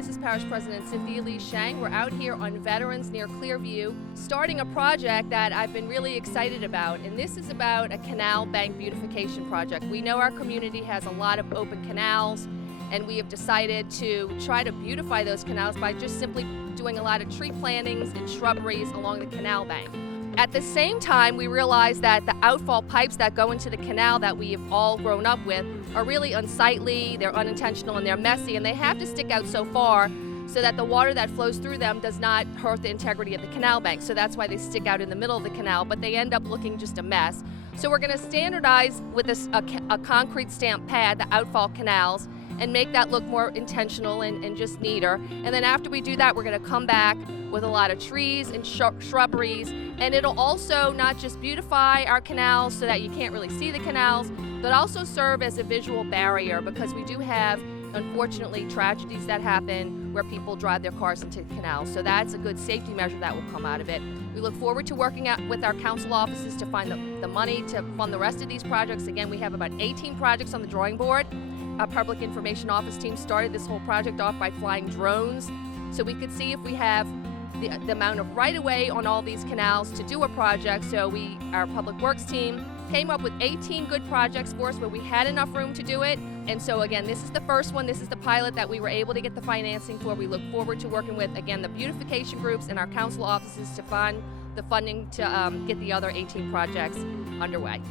This is Parish President Cynthia Lee Shang. We're out here on Veterans near Clearview, starting a project that I've been really excited about, and this is about a canal bank beautification project. We know our community has a lot of open canals, and we have decided to try to beautify those canals by just simply doing a lot of tree plantings and shrubberies along the canal bank. At the same time, we realized that the outfall pipes that go into the canal that we have all grown up with are really unsightly, they're unintentional, and they're messy, and they have to stick out so far so that the water that flows through them does not hurt the integrity of the canal bank. So that's why they stick out in the middle of the canal, but they end up looking just a mess. So we're going to standardize with a concrete stamp pad, the outfall canals, and make that look more intentional and just neater. And then after we do that, we're going to come back with a lot of trees and shrubberies, and it'll also not just beautify our canals so that you can't really see the canals, but also serve as a visual barrier, because we do have, unfortunately, tragedies that happen where people drive their cars into the canals. So that's a good safety measure that will come out of it. We look forward to working with our council offices to find the money to fund the rest of these projects. Again, we have about 18 projects on the drawing board. Our public information office team started this whole project off by flying drones, so we could see if we have the amount of right-of-way on all these canals to do a project. So our public works team came up with 18 good projects for us where we had enough room to do it. And so again, this is the first one. This is the pilot that we were able to get the financing for. We look forward to working with, again, the beautification groups and our council offices to find the funding to get the other 18 projects underway.